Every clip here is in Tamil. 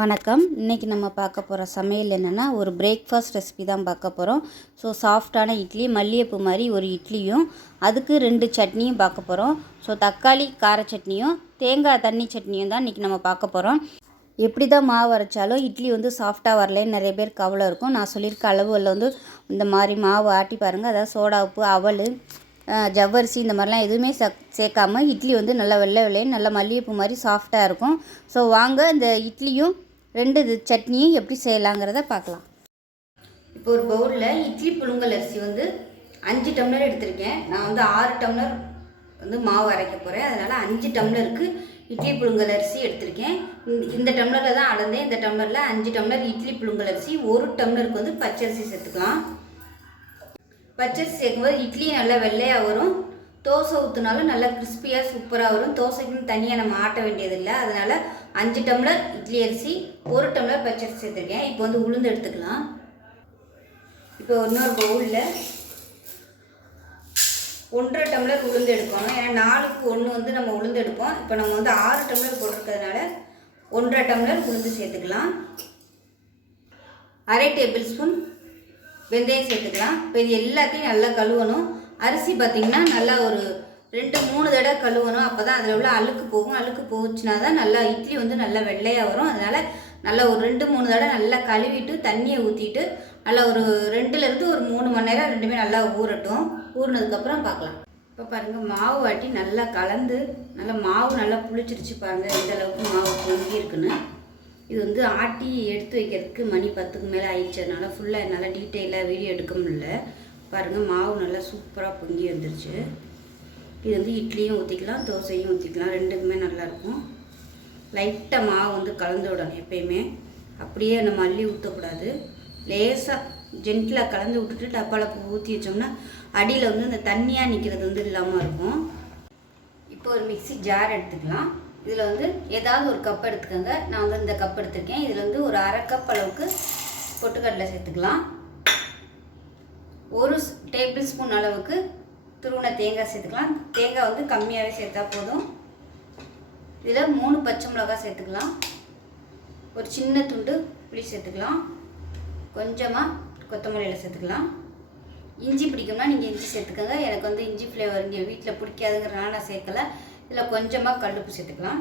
வணக்கம். இன்றைக்கி நம்ம பார்க்க போகிற சமையல் என்னென்னா ஒரு பிரேக்ஃபாஸ்ட் ரெசிபி தான் பார்க்க போகிறோம். ஸோ சாஃப்டான இட்லி, மல்லிகைப்பூ மாதிரி ஒரு இட்லியும், அதுக்கு 2 சட்னியும் பார்க்க போகிறோம். ஸோ தக்காளி கார சட்னியும் தேங்காய் தண்ணி சட்னியும் தான் இன்றைக்கி நம்ம பார்க்க போகிறோம். எப்படி தான் மாவு அரைச்சாலும் இட்லி சாஃப்டாக வரலன்னு நிறைய பேர் கவலை இருக்கும். நான் சொல்லியிருக்க அளவுகளில் இந்த மாதிரி மாவு ஆட்டி பாருங்கள். அதாவது சோடா உப்பு, அவல், ஜவ்வரிசி இந்த மாதிரிலாம் எதுவுமே சேர்க்காமல் இட்லி நல்லா வெள்ளை வெள்ளைன்னு நல்லா மல்லிகைப்பூ மாதிரி சாஃப்டாக இருக்கும். ஸோ வாங்க இந்த இட்லியும் 2 சட்னியும் எப்படி செய்யலாங்கிறத பார்க்கலாம். இப்போ ஒரு பவுலில் இட்லி புழுங்கல் அரிசி 5 டம்ளர் எடுத்திருக்கேன். நான் 6 டம்ளர் மாவு அரைக்க போகிறேன். அதனால் 5 டம்ளருக்கு இட்லி புழுங்கல் அரிசி எடுத்திருக்கேன். இந்த டம்ளரில் தான் அளந்தேன். இந்த டம்ளரில் 5 டம்ளர் இட்லி புழுங்கல் அரிசி, 1 டம்ளருக்கு பச்சரிசி சேர்த்துக்கலாம். பச்சரிசி சேர்க்கும்போது இட்லி நல்லா வெள்ளையாக வரும். தோசை ஊற்றினாலும் நல்லா கிறிஸ்பியாக சூப்பராக வரும். தோசைக்குன்னு தனியாக நம்ம ஆட்ட வேண்டியதில்லை. அதனால் 5 டம்ளர் இட்லி அரிசி, 1 டம்ளர் பச்சரிசி சேர்த்துருக்கேன். இப்போ உளுந்து எடுத்துக்கலாம். இப்போ இன்னொரு பவுலில் 1.5 டம்ளர் உளுந்து எடுக்கணும். ஏன்னா 4க்கு 1 நம்ம உளுந்து எடுப்போம். இப்போ நம்ம 6 டம்ளர் போட்டிருக்கிறதுனால 1.5 டம்ளர் உளுந்து சேர்த்துக்கலாம். 1/2 டேபிள் ஸ்பூன் வெந்தயம் சேர்த்துக்கலாம். இப்போ இது எல்லாத்தையும் நல்லா கழுவணும். அரிசி பார்த்திங்கன்னா நல்லா ஒரு 2-3 தடவை கழுவணும். அப்போ தான் அதில் உள்ள அழுக்கு போகும். அழுக்கு போச்சுன்னா தான் நல்லா இட்லி நல்லா வெள்ளையாக வரும். அதனால் நல்லா ஒரு 2-3 தடவை நல்லா கழுவிட்டு தண்ணியை ஊற்றிட்டு நல்லா ஒரு 2லேருந்து ஒரு 3 மணி நேரம் ரெண்டுமே நல்லா ஊறட்டும். ஊறினதுக்கப்புறம் பார்க்கலாம். இப்போ பாருங்கள், மாவு வாட்டி நல்லா கலந்து நல்லா மாவு நல்லா புளிச்சிருச்சு பாருங்கள். இந்த அளவுக்கு மாவு பொங்கி இருக்குன்னு. இது ஆட்டி எடுத்து வைக்கிறதுக்கு மணி 10க்கு மேலே ஆயிடுச்சு. அதனால் ஃபுல்லாக என்னால் டீட்டெயிலாக வீடியோ எடுக்க முடியல. பாருங்கள், மாவு நல்லா சூப்பராக பொங்கி வந்துருச்சு. இது இட்லியும் ஊற்றிக்கலாம், தோசையும் ஊற்றிக்கலாம், ரெண்டுக்குமே நல்லாயிருக்கும். லைட்டாக மாவு கலந்து விடணும். எப்பயுமே அப்படியே நம்ம அள்ளி ஊற்றக்கூடாது. லேசாக ஜென்டிலாக கலந்து விட்டுட்டு டப்பாவில் ஊற்றி வச்சோம்னா அடியில் இந்த தண்ணியாக நிற்கிறது இல்லாமல் இருக்கும். இப்போ ஒரு மிக்ஸி ஜார் எடுத்துக்கலாம். இதில் ஏதாவது ஒரு கப் எடுத்துக்கோங்க. நான் இந்த கப் எடுத்துருக்கேன். இதில் ஒரு 1/2 கப் அளவுக்கு பொட்டுக்கடலை சேர்த்துக்கலாம். 1 டேபிள் ஸ்பூன் அளவுக்கு துருவின தேங்காய் சேர்த்துக்கலாம். தேங்காய் கம்மியாகவே சேர்த்தா போதும். இதில் 3 பச்சை மிளகாய் சேர்த்துக்கலாம். ஒரு சின்ன துண்டு புளி சேர்த்துக்கலாம். கொஞ்சமாக கொத்தமல்லியில் சேர்த்துக்கலாம். இஞ்சி பிடிக்கும்னா நீங்கள் இஞ்சி சேர்த்துக்கோங்க. எனக்கு இஞ்சி ஃப்ளேவர் இங்கே வீட்டில் பிடிக்காதுங்கிறனால நான் சேர்க்கலை. இதில் கொஞ்சமாக கல்லுப்பு சேர்த்துக்கலாம்.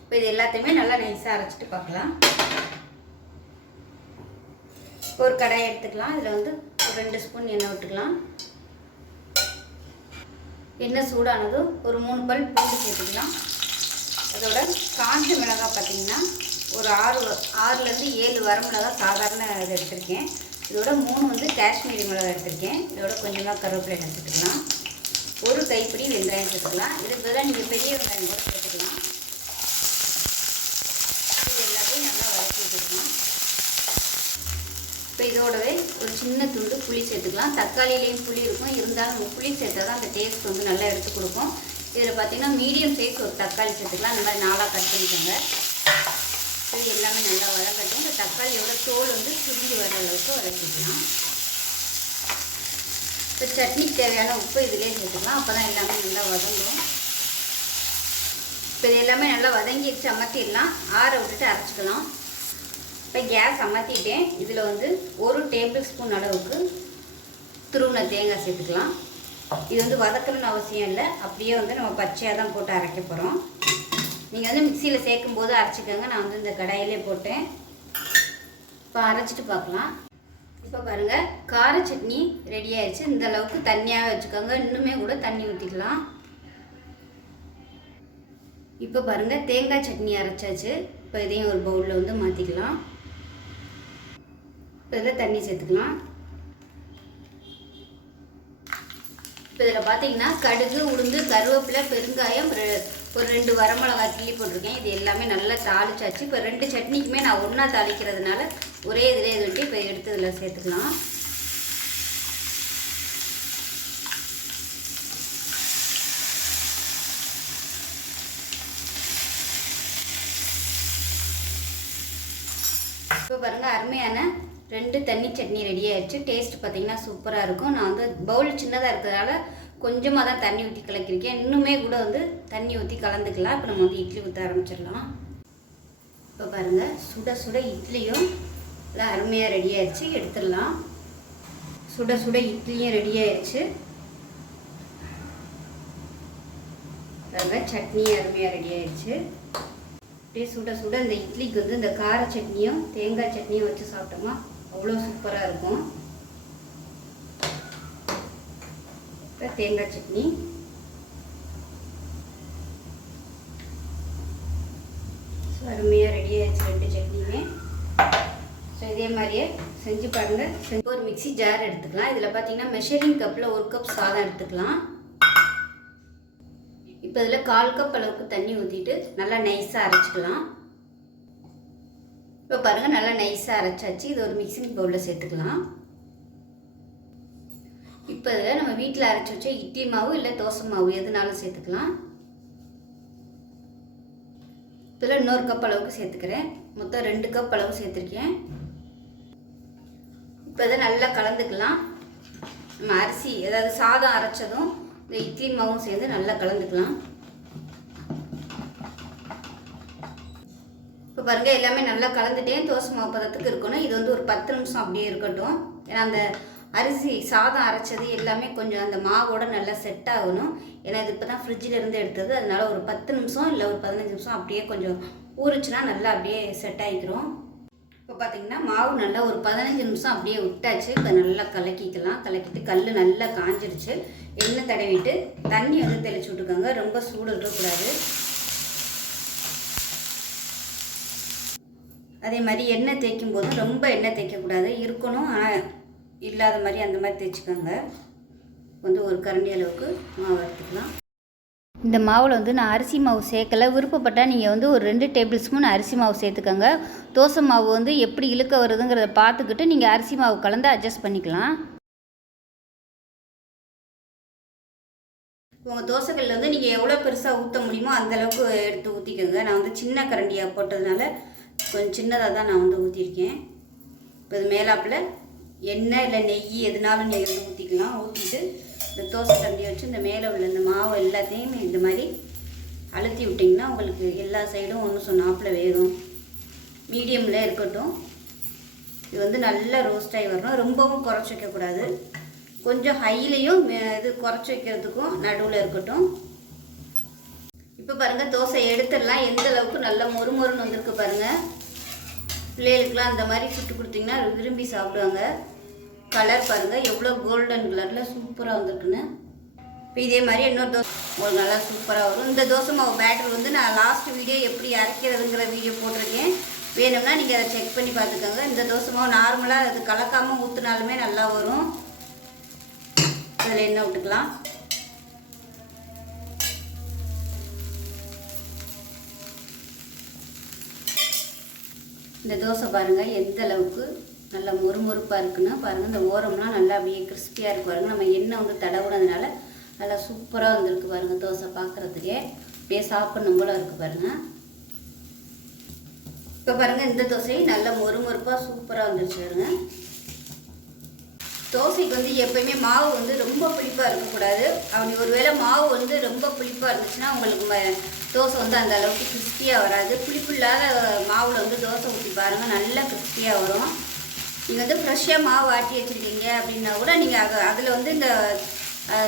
இப்போ இது எல்லாத்தையுமே நல்லா நைஸாக அரைச்சிட்டு பார்க்கலாம். ஒரு கடாயை எடுத்துக்கலாம். இதில் ஒரு 2 ஸ்பூன் எண்ணெய் விட்டுக்கலாம். எண்ணெய் சூடானதும் ஒரு 3 பல் பூண்டு சேர்த்துக்கலாம். அதோட காஞ்ச மிளகாய் பார்த்திங்கன்னா ஒரு 6லேருந்து 7 வரமிளகாய் சாதாரண இது எடுத்திருக்கேன். இதோட 3 காஷ்மீரி மிளகாய் எடுத்திருக்கேன். இதோட கொஞ்சமாக கருவேப்பிலை சேர்த்துக்கலாம். ஒரு கைப்பிடி வெங்காயம் சேர்த்துக்கலாம். இதுக்கு பதிலாக நீங்கள் பெரிய வெங்காயம் கூட சேர்த்துக்கலாம். இது எல்லாத்தையும் நல்லா வதக்கி வச்சுக்கலாம். இப்போ இதோடவே ஒரு சின்ன துண்டு புளி சேர்த்துக்கலாம். தக்காளியிலையும் புளி இருக்கும். இருந்தாலும் நம்ம புளி சேர்த்தா தான் அந்த டேஸ்ட் நல்லா எடுத்து கொடுக்கும். இதில் பார்த்திங்கன்னா மீடியம் சைஸ் ஒரு தக்காளி சேர்த்துக்கலாம். இந்த மாதிரி 4ஆக கட் பண்ணிக்கோங்க. இது எல்லாமே நல்லா வதக்கட்டும். இந்த தக்காளியோட தோல் சுருங்கி வர அளவுக்கு வதக்கிக்கலாம். இப்போ சட்னிக்கு தேவையான உப்பு இதிலே சேர்த்துக்கலாம். அப்போ தான் எல்லாமே நல்லா வதங்கும். இப்போ இது எல்லாமே நல்லா வதங்கிடுச்சு. அமர்த்திடலாம். ஆற விட்டுட்டு அரைச்சிக்கலாம். இப்போ கேஸ் அமர்த்திட்டேன். இதில் 1 டேபிள் ஸ்பூன் அளவுக்கு துருவின தேங்காய் சேர்த்துக்கலாம். இது வதக்கணும்னு அவசியம் இல்லை. அப்படியே நம்ம பச்சையாக தான் போட்டு அரைக்க போகிறோம். நீங்கள் மிக்சியில் சேர்க்கும் போது அரைச்சிக்கோங்க. நான் இந்த கடாயிலே போட்டேன். இப்போ அரைச்சிட்டு பார்க்கலாம். இப்போ பாருங்கள், கார சட்னி ரெடி ஆயிடுச்சு. இந்த அளவுக்கு தண்ணியாக வச்சுக்கோங்க. இன்னுமே கூட தண்ணி ஊற்றிக்கலாம். இப்போ பாருங்கள், தேங்காய் சட்னி அரைச்சாச்சு. இப்போ இதையும் ஒரு பவுலில் மாற்றிக்கலாம். இப்போ இதில் தண்ணி சேர்த்துக்கலாம். இப்போ இதில் பார்த்தீங்கன்னா கடுகு, உளுந்து, கருவேப்பிலை, பெருங்காயம், ஒரு 2 வரமிளகாய் கிள்ளி போட்டிருக்கேன். இது எல்லாமே நல்லா தாளிச்சாச்சு. இப்போ 2 சட்னிக்குமே நான் ஒன்றா தாளிக்கிறதுனால ஒரே இதிலே இது இப்போ எடுத்து இதில் சேர்த்துக்கலாம். இப்போ பாருங்கள், அருமையான 2 தண்ணி சட்னி ரெடி ஆயிடுச்சு. டேஸ்ட் பார்த்திங்கன்னா சூப்பராக இருக்கும். நான் பவுல் சின்னதாக இருக்கிறதுனால கொஞ்சமாக தான் தண்ணி ஊற்றி கலக்கிருக்கேன். இன்னுமே கூட தண்ணி ஊற்றி கலந்துக்கலாம். இப்போ நம்ம இட்லி ஊற்ற ஆரம்பிச்சிடலாம். இப்போ பாருங்கள் சுட சுட இட்லியும் எல்லாம் அருமையாக ரெடி ஆயிடுச்சு, எடுத்துடலாம். சுட சுட இட்லியும் ரெடி ஆயிடுச்சு. பாருங்கள் சட்னியும் அருமையாக ரெடி ஆயிடுச்சு. அப்படியே சுட சுட இந்த இட்லிக்கு வந்து இந்த கார சட்னியும் தேங்காய் சட்னியும் வச்சு சாப்பிட்டோமா அவ்வளோ சூப்பராக இருக்கும். இப்போ தேங்காய் சட்னி, ஸோ அருமையாக ரெடி ஆயிடுச்சு 2 சட்னியுமே. ஸோ இதே மாதிரியே செஞ்சு பாருங்கள். ஒரு மிக்ஸி ஜார் எடுத்துக்கலாம். இதில் பார்த்தீங்கன்னா மெஷரிங் கப்பில் 1 கப் சாதம் எடுத்துக்கலாம். இப்போ இதில் 1/4 கப் அளவுக்கு தண்ணி ஊற்றிட்டு நல்லா நைஸாக அரைச்சிக்கலாம். இப்போ பாருங்கள் நல்லா நைஸாக அரைச்சாச்சு. இது ஒரு மிக்சிங் பவுலில் சேர்த்துக்கலாம். இப்போ இதில் நம்ம வீட்டில் அரைச்சி வச்ச இட்லி மாவு இல்லை தோசை மாவு எதுனாலும் சேர்த்துக்கலாம். இதில் இன்னொரு கப் அளவுக்கு சேர்த்துக்கிறேன். மொத்தம் 2 கப் அளவு சேர்த்துருக்கேன். இப்போ இதை நல்லா கலந்துக்கலாம். நம்ம அரிசி அதாவது சாதம் அரைச்சதும் இந்த இட்லி மாவும் சேர்ந்து நல்லா கலந்துக்கலாம். இப்போ பாருங்கள் எல்லாமே நல்லா கலந்துட்டேன். தோசை மாவு பதத்துக்கு இருக்கணும். இது வந்து ஒரு 10 நிமிஷம் அப்படியே இருக்கட்டும். ஏன்னா அந்த அரிசி சாதம் அரைச்சது எல்லாமே கொஞ்சம் அந்த மாவோட நல்லா செட் ஆகணும். ஏன்னா இது இப்போ தான் ஃப்ரிட்ஜில் இருந்து எடுத்தது. அதனால ஒரு 10 நிமிஷம் இல்லை ஒரு 15 நிமிஷம் அப்படியே கொஞ்சம் ஊறுச்சுன்னா நல்லா அப்படியே செட் ஆகிக்கிறோம். இப்போ பார்த்தீங்கன்னா மாவு நல்லா ஒரு 15 நிமிஷம் அப்படியே விட்டாச்சு. இப்போ நல்லா கலக்கிக்கலாம். கலக்கிட்டு கல் நல்லா காஞ்சிருச்சு. எண்ணெய் தடவிட்டு தண்ணி வந்து தெளிச்சு விட்டுக்கோங்க. ரொம்ப சூடு இருக்கக்கூடாது. அதே மாதிரி எண்ணெய் தேய்க்கும் போதும் ரொம்ப எண்ணெய் தேய்க்கக்கூடாது, இருக்கணும். ஆனால் இல்லாத மாதிரி அந்த மாதிரி தேய்ச்சிக்கோங்க. வந்து ஒரு கரண்டி அளவுக்கு மாவு எடுத்துக்கலாம். இந்த மாவில் வந்து நான் அரிசி மாவு சேர்க்கலை. விருப்பப்பட்டால் நீங்கள் வந்து ஒரு 2 டேபிள் ஸ்பூன் அரிசி மாவு சேர்த்துக்கோங்க. தோசை மாவு வந்து எப்படி இழுக்க வருதுங்கிறத பார்த்துக்கிட்டு நீங்கள் அரிசி மாவு கலந்து அட்ஜஸ்ட் பண்ணிக்கலாம். உங்கள் தோசைக்கல்லில் வந்து நீங்கள் எவ்வளோ பெருசாக ஊற்ற முடியுமோ அந்தளவுக்கு எடுத்து ஊற்றிக்கோங்க. நான் வந்து சின்ன கரண்டியாக போட்டதுனால கொஞ்சம் சின்னதாக தான் நான் வந்து ஊற்றிருக்கேன். இப்போ இது மேலாப்பில் எண்ணெய் இல்லை நெய் எதுனாலும் நீங்கள் வந்து ஊற்றிக்கலாம். ஊற்றிட்டு இந்த தோசை கரண்டியை வச்சு இந்த மேலே உள்ள இந்த மாவு எல்லாத்தையும் இந்த மாதிரி அழுத்தி விட்டிங்கன்னா உங்களுக்கு எல்லா சைடும் ஒன்று சொன்னாப்பில் வேகும். மீடியமில் இருக்கட்டும். இது வந்து நல்லா ரோஸ்ட் ஆகி வரணும். ரொம்பவும் குறைச்சி வைக்கக்கூடாது. கொஞ்சம் ஹைலையும் இது குறைச்சி வைக்கிறதுக்கும் நடுவில் இருக்கட்டும். இப்போ பாருங்கள் தோசை எடுத்துடலாம். எந்த அளவுக்கு நல்லா மொறுமொறுன்னு வந்திருக்கு பாருங்கள். பிள்ளைகளுக்கெலாம் அந்த மாதிரி சுட்டு கொடுத்தீங்கன்னா விரும்பி சாப்பிடுவாங்க. கலர் பாருங்கள் எவ்வளோ கோல்டன் கலரில் சூப்பராக வந்துருக்குன்னு. இப்போ இதே மாதிரி இன்னொரு தோசை உங்களுக்கு நல்லா சூப்பராக வரும். இந்த தோசை மாவு பேட்டர் வந்து நான் லாஸ்ட் வீடியோ எப்படி அரைக்கிறதுங்கிற வீடியோ போட்டிருக்கேன். வேணும்னா நீங்கள் அதை செக் பண்ணி பார்த்துக்கோங்க. இந்த தோசை மாவு நார்மலாக அது கலக்காமல் ஊற்றினாலுமே நல்லா வரும். அதில் எண்ணெய் விட்டுக்கலாம். இந்த தோசை பாருங்கள் எந்த அளவுக்கு நல்லா மொறுமொறுப்பாக இருக்குன்னு பாருங்கள். இந்த ஓரம்லாம் நல்லா அப்படியே கிறிஸ்பியாக இருக்கு பாருங்கள். நம்ம எண்ணெய் வந்து தடவுனதுனால நல்லா சூப்பராக வந்துருக்கு பாருங்கள். தோசை பார்க்குறதுக்கே அப்படியே சாப்பிட்ணும் போல இருக்குது பாருங்கள். இப்போ பாருங்கள் இந்த தோசை நல்லா மொறுமொறுப்பாக சூப்பராக வந்துருச்சு பாருங்கள். தோசைக்கு வந்து எப்போயுமே மாவு வந்து ரொம்ப புளிப்பாக இருக்கக்கூடாது. அப்படி ஒரு வேளை மாவு வந்து ரொம்ப புளிப்பாக இருந்துச்சுன்னா உங்களுக்கு தோசை வந்து அந்த அளவுக்கு கிறிஸ்பியாக வராது. புளிப்பு இல்லாத மாவில் வந்து தோசை ஊற்றி பாருங்கள் நல்லா கிறிஸ்பியாக வரும். நீங்கள் வந்து ஃப்ரெஷ்ஷாக மாவு ஆட்டி வச்சுருக்கீங்க அப்படின்னா கூட நீங்கள் அதில் வந்து இந்த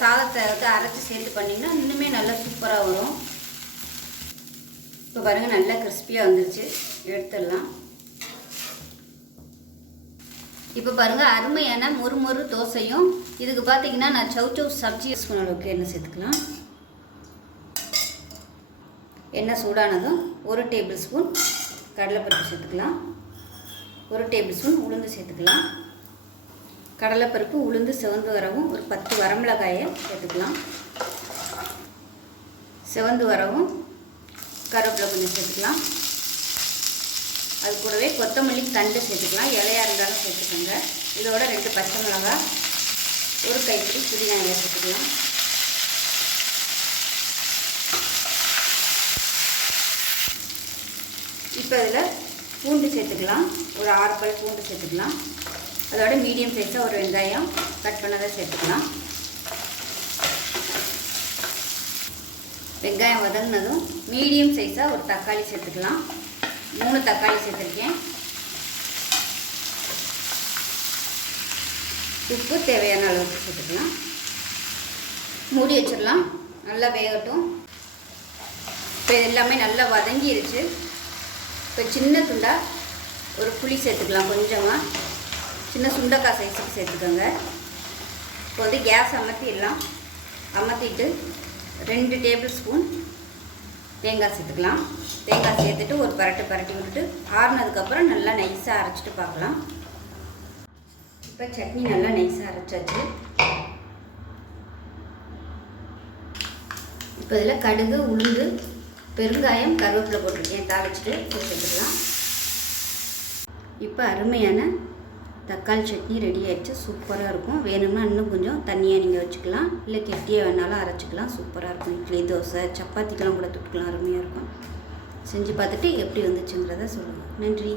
சாதத்தை வந்து அரைச்சி சேர்த்து பண்ணிங்கன்னா இன்னுமே நல்லா சூப்பராக வரும். இப்போ பாருங்கள் நல்லா கிறிஸ்பியாக வந்துருச்சு. எடுத்துடலாம். இப்போ பாருங்கள் அருமையான மொறு தோசையும். இதுக்கு பார்த்தீங்கன்னா நான் சௌ சப்ஜி யூஸ் பண்ண அளவுக்கு எண்ணெய் சேர்த்துக்கலாம். எண்ணெய் சூடானதும் 1 டேபிள் ஸ்பூன் கடலைப்பருப்பு சேர்த்துக்கலாம். 1 டேபிள் ஸ்பூன் உளுந்து சேர்த்துக்கலாம். கடலைப்பருப்பு உளுந்து சிவந்து வரவும் ஒரு 10 வரமிளகாயை சேர்த்துக்கலாம். சிவந்து வரவும் கருவேப்பிலை கொஞ்சம் சேர்த்துக்கலாம். அது கூடவே கொத்தமல்லி தண்டு சேர்த்துக்கலாம். இலையாக இருந்தாலும் சேர்த்துக்கோங்க. இதோட 2 பச்சை மிளகாய், 1 கைப்பிடி புதினா இலை சேர்த்துக்கலாம். இப்போ இதில் பூண்டு சேர்த்துக்கலாம். ஒரு 6 பல் பூண்டு சேர்த்துக்கலாம். அதோட மீடியம் சைஸாக ஒரு வெங்காயம் கட் பண்ணதை சேர்த்துக்கலாம். வெங்காயம் வதங்கினதும் மீடியம் சைஸாக ஒரு தக்காளி சேர்த்துக்கலாம். 3 தக்காளி சேர்த்துருக்கேன். உப்பு தேவையான அளவுக்கு சேர்த்துக்கலாம். மூடி வச்சிடலாம், நல்லா வேகட்டும். இப்போ எல்லாமே நல்லா வதங்கிடுச்சு. இப்போ சின்ன துண்டாக ஒரு புளி சேர்த்துக்கலாம், கொஞ்சமாக சின்ன சுண்டைக்காய் சைஸுக்கு சேர்த்துக்கோங்க. இப்போ வந்து கேஸ் அமர்த்திடலாம். அமர்த்திட்டு 2 டேபிள் ஸ்பூன் தேங்காய் சேர்த்துக்கலாம். தேங்காய் சேர்த்துட்டு ஒரு பரட்டி விட்டுட்டு ஆறுனதுக்கப்புறம் நல்லா நைஸாக அரைச்சிட்டு பார்க்கலாம். இப்போ சட்னி நல்லா நைஸாக அரைச்சாச்சு. இப்போ இதில் கடுகு, உளுந்து, பெருங்காயம், கருவேப்பிலை போட்டிருக்கேன். தாளிச்சிட்டு சேர்த்துக்கலாம். இப்போ அருமையான தக்காளி சட்னி ரெடி ஆகிடுச்சு. சூப்பராக இருக்கும். வேணும்னா இன்னும் கொஞ்சம் தண்ணியாக நீங்கள் வச்சுக்கலாம், இல்லை கெட்டியாக வேணாலும் அரைச்சிக்கலாம். சூப்பராக இருக்கும். இட்லி, தோசை, சப்பாத்திக்கெல்லாம் கூட தொட்டுக்கலாம். அருமையாக இருக்கும். செஞ்சு பார்த்துட்டு எப்படி வந்துச்சுங்கிறத சொல்லுங்கள். நன்றி.